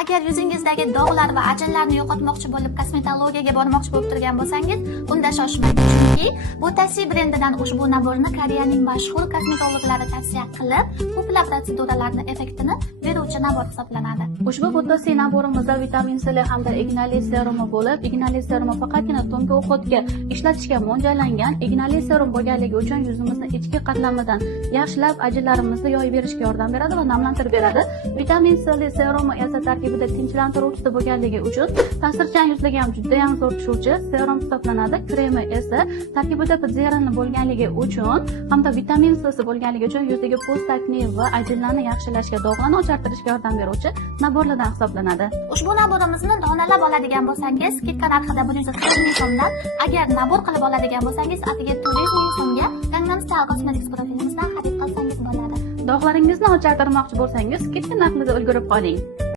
Agar yuzingizdagi dog'lar va ajinlarni yo'qotmoqchi bo'lib, kosmetologiyaga bormoqchi bo'lib turgan bo'lsangiz, unda shoshmang. Chunki bu Tasi brendidan ushbu naborni Koreyaning mashhur kosmetologlari tavsiya qilib, ko'plab protseduralarning effektini beruvchi nabor hisoblanadi. Ushbu Tasi naborimizda vitamin C hamda ignali serumi bo'lib, ignali serumi faqatgina tungi o'qitga ishlatishga mo'ljallangan. Ignali serum bo'lganligi uchun yuzimizni ichki qatlamidan yaxshilab ajinlarimizni yoyib berishga yordam beradi va namlantirib beradi. Vitamin C serumi esa tarkibida tinchlantiruvchi bo'lganligi uchun ta'sirchan yuzlarga ham juda ham zo'r tushuvchi serum hisoblanadi. Kremi esa tarkibida pidzerin bo'lganligi uchun hamda vitamin C bo'lganligi uchun yuzdagi po'st akne va ajinlarni yaxshilashga, dog'larni ochartirishga yordam beruvchi naborlardan hisoblanadi. Ushbu naborimizni donalab oladigan bo'lsangiz, skidka narxida 140 ming so'mdan, agar nabor qilib oladigan bo'lsangiz, atiga 400 ming so'mga Gangnam Style Cosmetics profilimizdan xarid qilsangiz bo'ladi. Dog'laringizni ochartirmoqchi bo'lsangiz, skidka narxida ulgurib qoling.